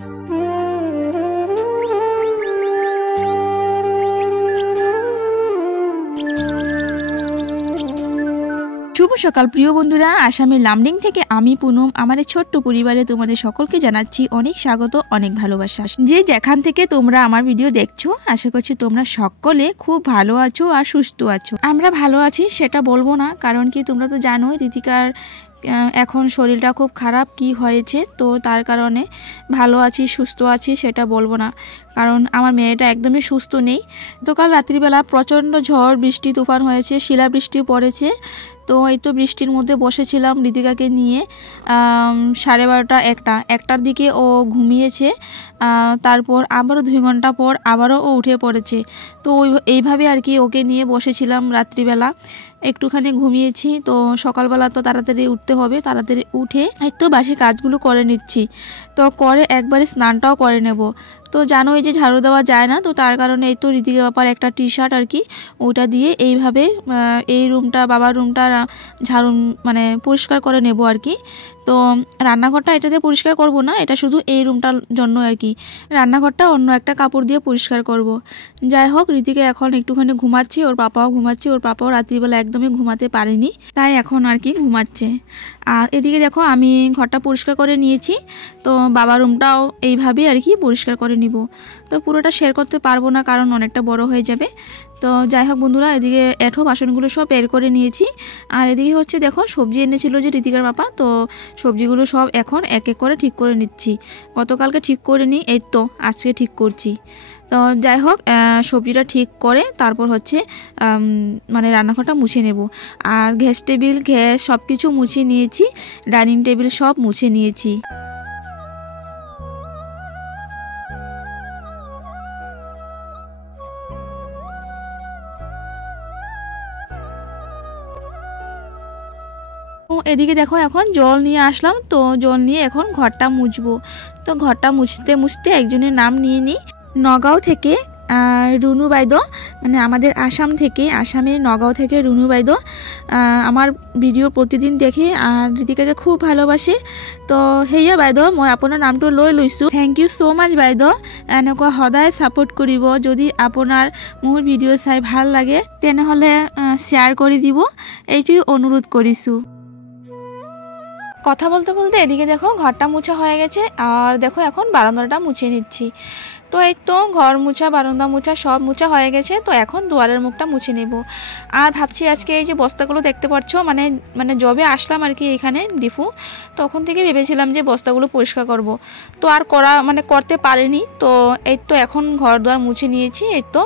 শুভ সকাল প্রিয় বন্ধুরা, আসামের লামডিং থেকে আমি পুনম আমাদের ছোট্ট পরিবারে তোমাদের সকলকে জানাচ্ছি অনেক স্বাগত, অনেক ভালোবাসা। যে যেখান থেকে তোমরা আমার ভিডিও দেখছো, আশা করছি তোমরা সকলে খুব ভালো আছো আর সুস্থ আছো। আমরা ভালো আছি সেটা বলবো না, কারণ কি তোমরা তো জানোই ঋতিকার এখন শরীরটা খুব খারাপ কি হয়েছে, তো তার কারণে ভালো আছি সুস্থ আছি সেটা বলবো না, কারণ আমার মেয়েটা একদমই সুস্থ নেই। তো কাল রাত্রিবেলা প্রচণ্ড ঝড় বৃষ্টি তুফান হয়েছে, শিলাবৃষ্টি পড়েছে। তো এই তো বৃষ্টির মধ্যে বসেছিলাম ঋতিকাকে নিয়ে 12:30 একটার দিকে ও ঘুমিয়েছে। তারপর আবারও 2 ঘন্টা পর আবারও ও উঠে পড়েছে। তো এইভাবে আর কি ওকে নিয়ে বসেছিলাম রাত্রিবেলা, একটুখানি ঘুমিয়েছি। তো সকালবেলা তো তাড়াতাড়ি উঠতে হবে, তাড়াতাড়ি উঠে এই তো বাসি কাজগুলো করে নিচ্ছি। তো করে একবারে স্নানটাও করে নেব। তো জানোই যে ঝাড়ু দেওয়া যায় না, তো তার কারণে এই তো ঋতিকা বাবার একটা টি-শার্ট আর কি, ওটা দিয়ে এইভাবে এই রুমটা বাবার রুমটা ঝাড়ু মানে পরিষ্কার করে নেব আর কি। তো রান্নাঘরটা এটা দিয়ে পরিষ্কার করব না, এটা শুধু এই রুমটার জন্য আর কি। রান্নাঘরটা অন্য একটা কাপড় দিয়ে পরিষ্কার করব। যাই হোক, ঋতিকা এখন একটুখানি ঘুমাচ্ছে, ওর পাপাও ঘুমাচ্ছে। ওর পাপাও রাত্রিবেলা একদমই ঘুমাতে পারেনি, তাই এখন আর কি ঘুমাচ্ছে। আর এদিকে দেখো আমি ঘরটা পরিষ্কার করে নিয়েছি। তো বাবার রুমটাও এইভাবেই আর কি পরিষ্কার করে নিব। তো পুরোটা শেয়ার করতে পারবো না, কারণ অনেকটা বড় হয়ে যাবে। তো যাই হোক বন্ধুরা, এদিকে এঁঠো বাসনগুলো সব বের করে নিয়েছি। আর এদিকে হচ্ছে দেখো সবজি এনেছিল যে ঋতিকার বাবা, তো সবজিগুলো সব এখন এক এক করে ঠিক করে নিচ্ছি। গতকালকে ঠিক করে নিই, এই তো আজকে ঠিক করছি। তো যাই হোক, সবজিটা ঠিক করে তারপর হচ্ছে মানে রান্নাঘরটা মুছে নেব। আর গ্যাস টেবিল গ্যাস সব কিছু মুছে নিয়েছি, ডাইনিং টেবিল সব মুছে নিয়েছি। এদিকে দেখো এখন জল নিয়ে আসলাম, তো জল নিয়ে এখন ঘরটা মুছবো। তো ঘরটা মুছতে মুছতে একজনের নাম নিয়ে নিই, নগাঁও থেকে রুনু বাইদ, মানে আমাদের আসাম থেকে, আসামের নগাঁও থেকে রুনু বাইদ আমার ভিডিও প্রতিদিন দেখে আর ঋতিকাকে খুব ভালোবাসে। তো সেয়া বাইদেউ মই আপোনাৰ নামটো লৈ লৈছোঁ। থেংক ইউ ছ' মাছ বাইদেউ, এনেকুৱা সদায় ছাপোৰ্ট কৰিব। যদি আপোনাৰ মোৰ ভিডিঅ' চাই ভাল লাগে তেনেহ'লে শ্বেয়াৰ কৰি দিব, এইটোৱে অনুৰোধ কৰিছোঁ। কথা বলতে বলতে এদিকে দেখো ঘরটা মুছা হয়ে গেছে। আর দেখো এখন বারান্দাটা মুছে নিচ্ছি। তো এই তো ঘর মুছা বারান্দা মুছা সব মুছা হয়ে গেছে। তো এখন দুয়ারের মুখটা মুছে নেব। আর ভাবছি আজকে এই যে বস্তাগুলো দেখতে পাচ্ছ, মানে জবে আসলাম আর কি এখানে ডিফু, তখন থেকে ভেবেছিলাম যে বস্তাগুলো পরিষ্কার করব। তো আর করতে পারিনি। তো এই তো এখন ঘর দুয়ার মুছে নিয়েছি, এই তো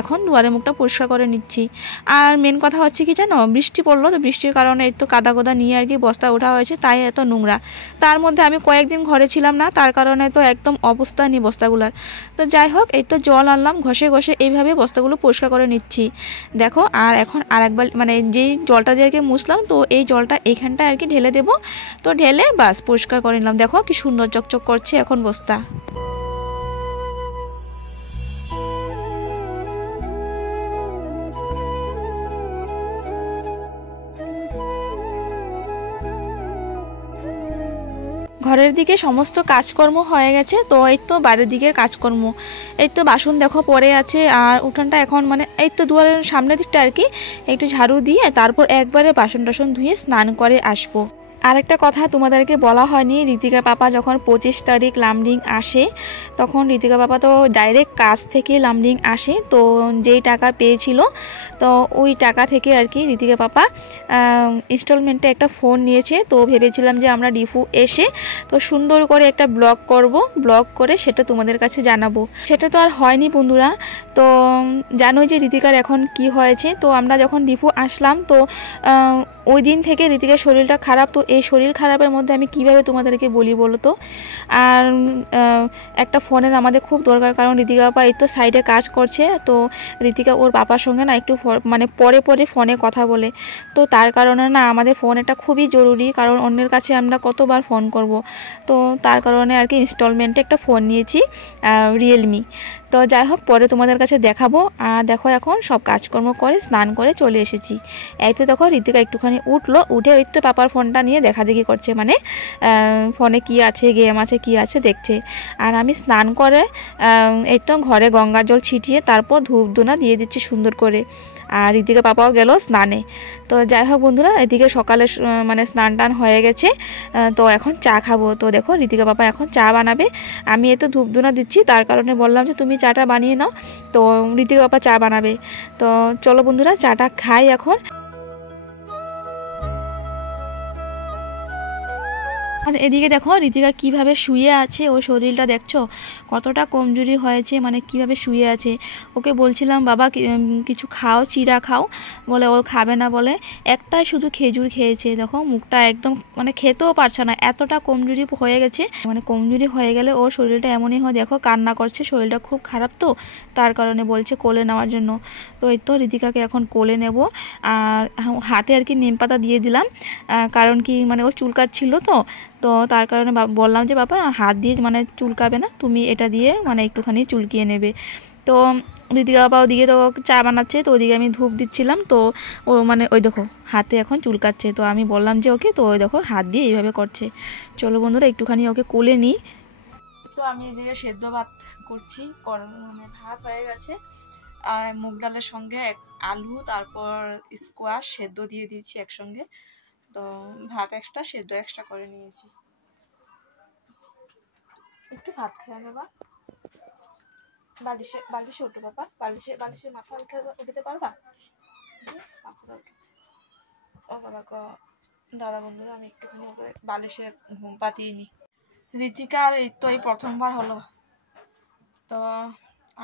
এখন দুয়ারের মুখটা পরিষ্কার করে নিচ্ছি। আর মেন কথা হচ্ছে কি জানো, বৃষ্টি পড়লো, তো বৃষ্টির কারণে এই তো কাদা গোদা নিয়ে আর কি বস্তা ওঠা হয়েছে, তাই এত নোংরা। তার মধ্যে আমি কয়েকদিন ঘরে ছিলাম না, তার কারণে তো একদম অবস্থা নেই বস্তাগুলার। তো যাই হোক, এই তো জল আনলাম, ঘষে ঘষে এইভাবে বস্তাগুলো পরিষ্কার করে নিচ্ছি দেখো। আর এখন আর একবার মানে যেই জলটা দিয়ে আর কি মুছলাম, তো এই জলটা এখানটায় আর কি ঢেলে দেবো। তো ঢেলে বাস পরিষ্কার করে নিলাম। দেখো কি সুন্দর চকচক করছে এখন বস্তা। ঘরের দিকে সমস্ত কাজকর্ম হয়ে গেছে। তো এই তো বাইরের দিকের কাজকর্ম, এই তো বাসন দেখো পড়ে আছে। আর উঠানটা এখন মানে এই তো দুয়ারের সামনের দিকটা আর কি একটু ঝাড়ু দিয়ে তারপর একবারে বাসন টাসন ধুয়ে স্নান করে আসবো। আরেকটা কথা তোমাদেরকে বলা হয়নি, ঋতিকা পাপা যখন 25 তারিখ লামডিং আসে, তখন ঋতিকা পাপা তো ডাইরেক্ট কাজ থেকে লামডিং আসে। তো যেই টাকা পেয়েছিল, তো ওই টাকা থেকে আর কি ঋতিকা পাপা ইনস্টলমেন্টে একটা ফোন নিয়েছে। তো ভেবেছিলাম যে আমরা ডিফু এসে তো সুন্দর করে একটা ব্লগ করব, ব্লগ করে সেটা তোমাদের কাছে জানাবো। সেটা তো আর হয়নি বন্ধুরা। তো জানোই যে ঋতিকার এখন কি হয়েছে। তো আমরা যখন ডিফু আসলাম, তো ওই দিন থেকে ঋতিকার শরীরটা খারাপ। তো এই শরীর খারাপের মধ্যে আমি কিভাবে তোমাদেরকে বলি বলো তো। আর একটা ফোনের আমাদের খুব দরকার, কারণ ঋতিকা বাবা এই তো সাইডে কাজ করছে। তো ঋতিকা ওর বাবার সঙ্গে না একটু মানে পরে ফোনে কথা বলে। তো তার কারণে না আমাদের ফোন এটা খুবই জরুরি, কারণ অন্যের কাছে আমরা কতবার ফোন করব। তো তার কারণে আর কি ইনস্টলমেন্টে একটা ফোন নিয়েছি, রিয়েলমি। তো যাই হোক, পরে তোমাদের কাছে দেখাবো। আর দেখো এখন সব কাজকর্ম করে স্নান করে চলে এসেছি। এই তো দেখো ঋতিকা একটুখানি উঠলো, উঠে ওই তো পাপার ফোনটা নিয়ে দেখাদেখি করছে, মানে ফোনে কি আছে, গেম আছে, কি আছে দেখছে। আর আমি স্নান করে এই তো ঘরে গঙ্গার জল ছিটিয়ে তারপর ধূপ ধুনা দিয়ে দিচ্ছি সুন্দর করে। আর ঋতিকা পাপাও গেল স্নানে। তো যাই হোক বন্ধুরা, এদিকে সকালে মানে স্নান টান হয়ে গেছে, তো এখন চা খাবো। তো দেখো ঋতিকা পাপা এখন চা বানাবে, আমি এই তো ধূপ ধুনা দিচ্ছি, তার কারণে বললাম যে তুমি চাটা বানিয়ে নাও। তো ঋতিকা পাপা চা বানাবে। তো চলো বন্ধুরা চাটা খাই এখন। আর এদিকে দেখো ঋতিকা কিভাবে শুয়ে আছে, ওর শরীরটা দেখছো কতটা কমজোরি হয়েছে, মানে কিভাবে শুয়ে আছে। ওকে বলছিলাম বাবা কিছু খাও, চিড়া খাও, বলে ও খাবে না, বলে একটাই শুধু খেজুর খেয়েছে। দেখো মুখটা একদম মানে খেতেও পারছে না, এতটা কমজোরি হয়ে গেছে। মানে কমজোরি হয়ে গেলে ওর শরীরটা এমনই হয়, দেখো কান্না করছে, শরীরটা খুব খারাপ, তো তার কারণে বলছে কোলে নেওয়ার জন্য। তো এই তো ঋতিকাকে এখন কোলে নেব। আর হাতে আর কি নিম পাতা দিয়ে দিলাম, কারণ কি মানে ও চুলকাচ্ছিল, তো তার কারণে বললাম যে বাবা হাত দিয়ে মানে চুলকাবে না, তুমি এটা দিয়ে মানে একটুখানি চুলকিয়ে নেবে। তো ঋতিকা বাবা ওদিকে তো চা বানাচ্ছে, তো ওদিকে আমি ধূপ দিচ্ছিলাম, তো ও মানে ওই দেখো হাতে এখন চুলকাচ্ছে। তো আমি বললাম যে ওকে, তো ওই দেখো হাত দিয়ে এইভাবে করছে। চলো বন্ধুরা একটুখানি ওকে কোলে নিই। তো আমি এদিকে সেদ্ধ ভাত করছি, মানে ভাত হয়ে গেছে, আর মুগ ডালের সঙ্গে আলু তারপর স্কোয়াশ সেদ্ধ দিয়ে দিয়েছি একসঙ্গে। তো ভাত এক্সট্রা, সেদ্ধ এক্সট্রা করে নিয়েছি। একটু ভাত খেয়ে নেবা, বালিশে উঠো বাবা, বালিশের মাথা উঠাতে পারবা? ও বাবা গো, দাদা বন্ধুরা আমি একটুখানি ওকে বালিশে ঘুম পাতিয়ে নিই। ঋতিকার এই তো এই প্রথমবার হলো, তো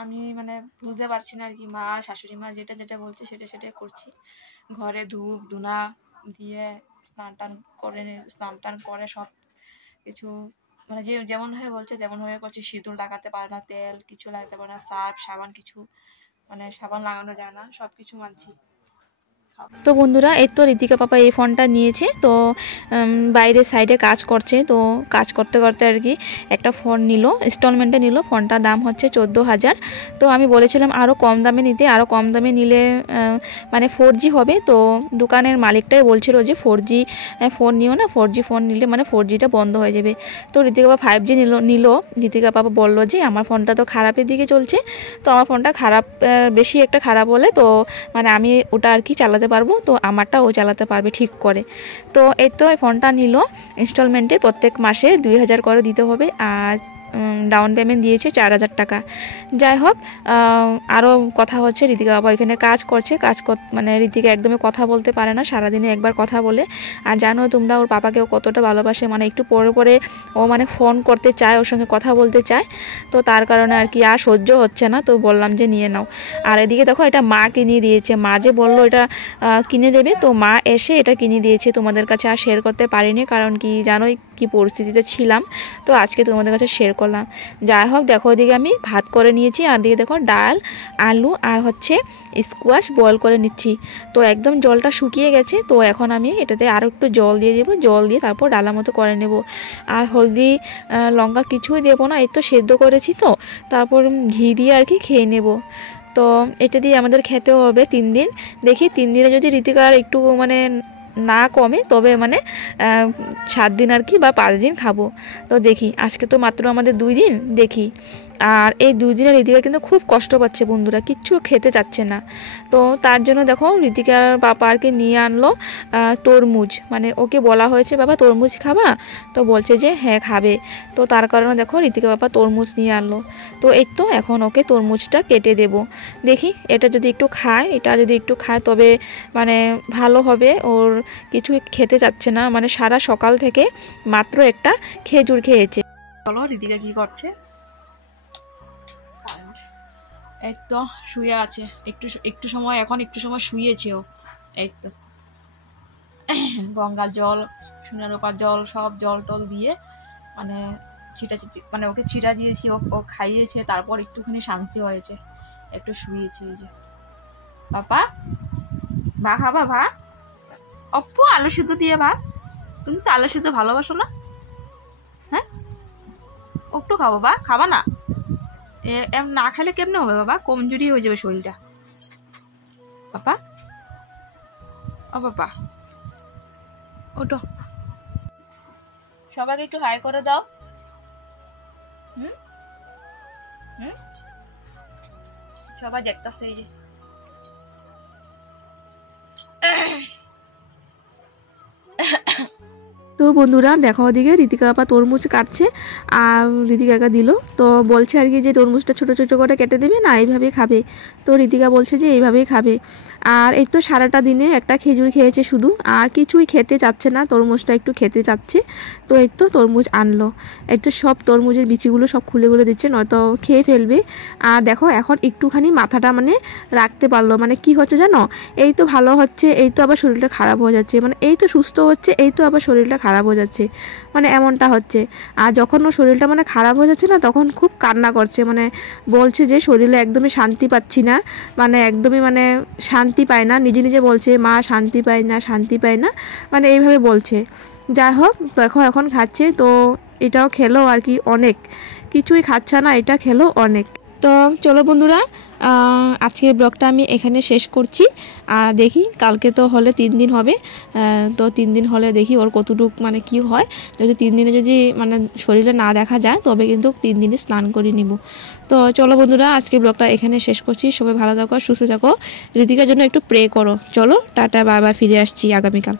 আমি মানে বুঝতে পারছি না আর কি, মা শাশুড়ি মা যেটা যেটা বলছে সেটাই করছি। ঘরে ধূপ ধুনা দিয়ে স্নান টান করে সব কিছু মানে যেমন হয়ে বলছে তেমন হয়ে করছে। সিঁদুর লাগাতে পারে না, তেল কিছু লাগাতে পারে না, সার্ফ সাবান কিছু মানে সাবান লাগানো যায় না, সব কিছু মানছি। তো বন্ধুরা এই তো ঋতিকা পাপা এই ফোনটা নিয়েছে, তো বাইরে সাইডে কাজ করছে, তো কাজ করতে করতে আর কি একটা ফোন নিল, ইনস্টলমেন্টে নিল। ফোনটার দাম হচ্ছে 14,000। তো আমি বলেছিলাম আরও কম দামে নিতে, আরও কম দামে নিলে মানে 4G হবে। তো দোকানের মালিকটাই বলছিল যে 4G ফোন নিও না, 4G ফোন নিলে মানে 4Gটা বন্ধ হয়ে যাবে। তো ঋতিকা পাপা 5G নিল। ঋতিকা পাপা বললো যে আমার ফোনটা তো খারাপের দিকে চলছে, তো আমার ফোনটা খারাপ, বেশি একটা খারাপ হলে তো মানে আমি ওটা আর কি চালাতে পারবো, তো আমারটা ও চালাতে পারবে ঠিক করে। তো এই তো এই ফোনটা নিল ইনস্টলমেন্টে, প্রত্যেক মাসে 2,000 করে দিতে হবে, আর ডাউন পেমেন্ট দিয়েছে 4,000 টাকা। যাই হোক, আরও কথা হচ্ছে, ঋতিকা বাবা এখানে কাজ করছে, মানে ঋতিকা একদমই কথা বলতে পারে না, সারাদিনে একবার কথা বলে। আর জানো তোমরা ওর পাপাকে ও কতটা ভালোবাসে, মানে একটু পরে পরে ও মানে ফোন করতে চায়, ওর সঙ্গে কথা বলতে চায়। তো তার কারণে আর কি আর সহ্য হচ্ছে না, তো বললাম যে নিয়ে নাও। আর এদিকে দেখো এটা মা কিনে দিয়েছে, মা যে বললো এটা কিনে দেবে, তো মা এসে এটা কিনে দিয়েছে। তোমাদের কাছে আর শেয়ার করতে পারিনি, কারণ কি জানোই কি পরিস্থিতিতে ছিলাম, তো আজকে তোমাদের কাছে শেয়ার করলাম। যাই হোক দেখো ওদিকে আমি ভাত করে নিয়েছি, আর দিকে দেখো ডাল আলু আর হচ্ছে স্কোয়াশ বয়েল করে নিচ্ছি। তো একদম জলটা শুকিয়ে গেছে, তো এখন আমি এটাতে আরও একটু জল দিয়ে দেবো, জল দিয়ে তারপর ডালা মতো করে নেব। আর হলদি লঙ্কা কিছুই দেবো না, এই তো সেদ্ধ করেছি, তো তারপর ঘি দিয়ে আর কি খেয়ে নেব। তো এটা দিয়ে আমাদের খেতেও হবে 3 দিন। দেখি 3 দিনে যদি ঋতিকার একটু মানে না কমে, তবে মানে 7 দিন আর কি বা 5 দিন খাবো। তো দেখি, আজকে তো মাত্র আমাদের 2 দিন, দেখি। আর এই 2 দিনের ঋতিকা কিন্তু খুব কষ্ট পাচ্ছে বন্ধুরা, কিচ্ছু খেতে চাচ্ছে না। তো তার জন্য দেখো ঋতিকার বাবা আর কি নিয়ে আনলো তরমুজ, মানে ওকে বলা হয়েছে বাবা তরমুজ খাবা, তো বলছে যে হ্যাঁ খাবে। তো তার কারণে দেখো ঋতিকা বাবা তরমুজ নিয়ে আনলো। তো এই তো এখন ওকে তরমুজটা কেটে দেব। দেখি এটা যদি একটু খায় তবে মানে ভালো হবে। ওর কিছু খেতে চাচ্ছে না, মানে সারা সকাল থেকে মাত্র একটা খেজুর খেয়েছে। চলো ঋতিকা কি করছে, এই তো শুয়ে আছে, একটু সময় শুয়েছে ও। এই তো গঙ্গার জল, সোনারূপার জল, সব জল টল দিয়ে মানে মানে ওকে ছিটা দিয়েছি, ও খাইয়েছে, তারপর একটুখানি শান্তি হয়েছে, একটু শুয়েছে। এই যে বাবা ভা খাবা, ভা অপ্পু আলু সিদ্ধ দিয়ে ভাত, তুমি তো আলু সিদ্ধ ভালোবাসো না? হ্যাঁ একটু খাবো বা খাবা না? এম না খেলে কেমনে হবে বাবা, কমজোরি হয়ে যাবে শরীরটা। বাবা ও বাবা ওটো, সবাইকে একটু হাই করে দাও। হুম হুম সবাই দেখতেছে এই যে। তো বন্ধুরা দেখো ওদিকে ঋতিকা আপা তরমুজ কাটছে আর ঋতিকাকে দিল। তো বলছে আর কি যে তরমুজটা ছোটো ছোটো করে কেটে দেবে না এইভাবেই খাবে। তো ঋতিকা বলছে যে এইভাবেই খাবে। আর এই তো সারাটা দিনে একটা খেজুর খেয়েছে শুধু, আর কিছুই খেতে চাচ্ছে না, তরমুজটা একটু খেতে চাচ্ছে। তো এই তো তরমুজ আনলো, এই তো সব তরমুজের বিচিগুলো সব খুলে খুলে দিচ্ছে, নয়তো খেয়ে ফেলবে। আর দেখো এখন একটুখানি মাথাটা মানে রাখতে পারলো, মানে কি হচ্ছে জানো, এই তো ভালো হচ্ছে, এই তো আবার শরীরটা খারাপ হয়ে যাচ্ছে, মানে এই তো সুস্থ হচ্ছে, এই তো আবার শরীরটা খারাপ হয়ে যাচ্ছে, মানে এমনটা হচ্ছে। আর যখন ওর শরীরটা মানে খারাপ হয়ে যাচ্ছে না, তখন খুব কান্না করছে, মানে বলছে যে শরীরে একদমই শান্তি পাচ্ছি না, মানে একদমই মানে শান্তি পায় না, নিজে নিজে বলছে মা শান্তি পায় না, শান্তি পায় না, মানে এইভাবে বলছে। যাই হোক দেখো এখন খাচ্ছে, তো এটাও খেলো আর কি, অনেক কিছুই খাচ্ছে না, এটা খেলো অনেক। তো চলো বন্ধুরা, আজকের ব্লগটা আমি এখানে শেষ করছি। আর দেখি কালকে তো হলে 3 দিন হবে, তো 3 দিন হলে দেখি ওর কতটুক মানে কি হয়। যদি 3 দিনে যদি মানে শরীরে না দেখা যায় তবে কিন্তু 3 দিনে স্নান করে নিব। তো চলো বন্ধুরা, আজকের ব্লগটা এখানে শেষ করছি। সবাই ভালো থাকো, সুস্থ থাকো, ঋতিকার জন্য একটু প্রে করো। চলো টাটা, বাবা, ফিরে আসছি আগামীকাল।